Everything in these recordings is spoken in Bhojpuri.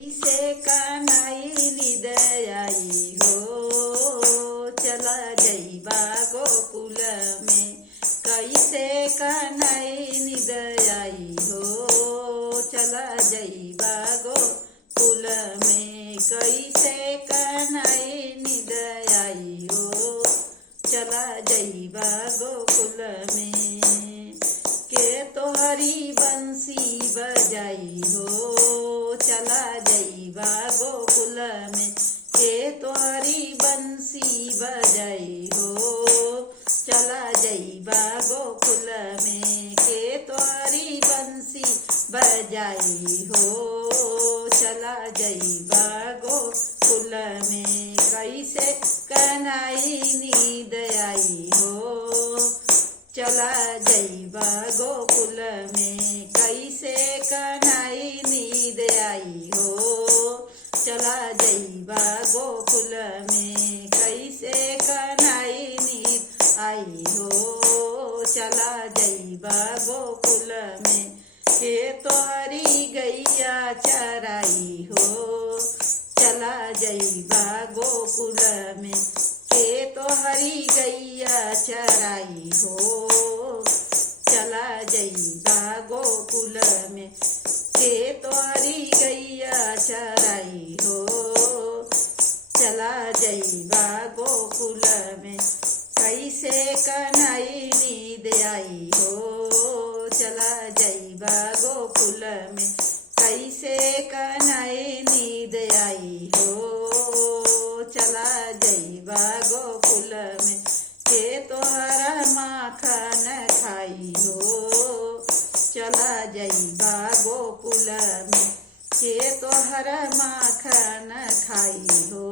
से कानाई नींद आई हो, चला जइबा गोकुल में। कैसे कानाई नींद आई हो, चला जइबा गोकुल में। कैसे कानाई नींद आई हो, चला जइबा गोकुल में। के तोहरी बंसी बजाई हो, चला जइबा गोकुल में। के तोहरी बंसी बजाई हो, चला जइबा गोकुल में। के तोहरी बंसी बजाई हो, चला जइबा गोकुल में। कैसे कनाई नींद आई हो, चला जइबा गोकुल में। कैसे कनाई नींद आई हो, चला जइबा गोकुल में। कैसे कनाई नींद आई हो, चला जइबा गोकुल में। के तोहरी गैया चराई हो, चला जइबा गोकुल में। के तोहरी गैया चराई हो, चला जइबा गोकुल में। के तोहरी गैया चराई हो, चला जइबा गोकुल में। कैसे कनाई नींद आई हो, चला जइबा गोकुल में। कैसे कनाई नींद आई हो, चला जइबा गोकुल में। के तोहरा माखन खाई हो, चला जइबा गोकुल में। के तोहरा माखन खाई हो,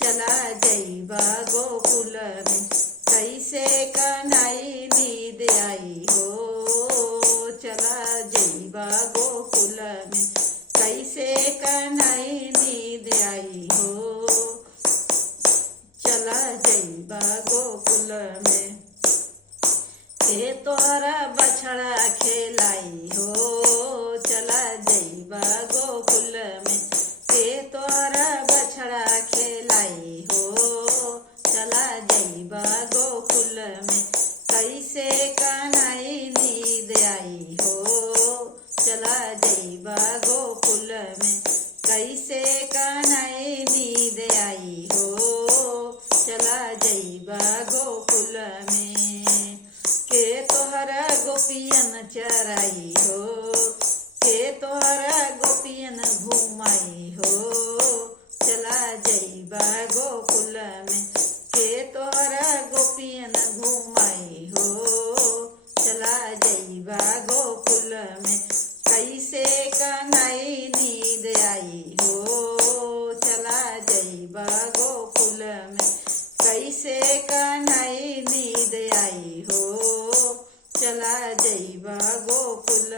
चला जइबा गोकुल में। कैसे कनाई नींद आई हो, चला जइबा गोकुल में। कैसे कनाई नींद आई हो, चला जइबा गोकुल में। के तोहरा बछड़ा खेलाई हो, चला जइबा गोकुल में। के तोहरा बछड़ा खेलाई हो, चला जइबा गोकुल में। कैसे कनाई नींद आई हो, चला जइबा गोकुल में। कैसे कनाई नींद आई हो, चला जइबा गोकुल में। के तोहरा गोपियन चराई हो, के तोहरा गोपियन घुमाई हो, चला जइबा गोकुल में। के तोहरा गोपियन घुमाई हो, चला जइबा गोकुल में। कैसे कनाई नींद आई हो, चला जइबा गोकुल में। कैसे कनाई नींद आई हो, चला जइबा गोकुल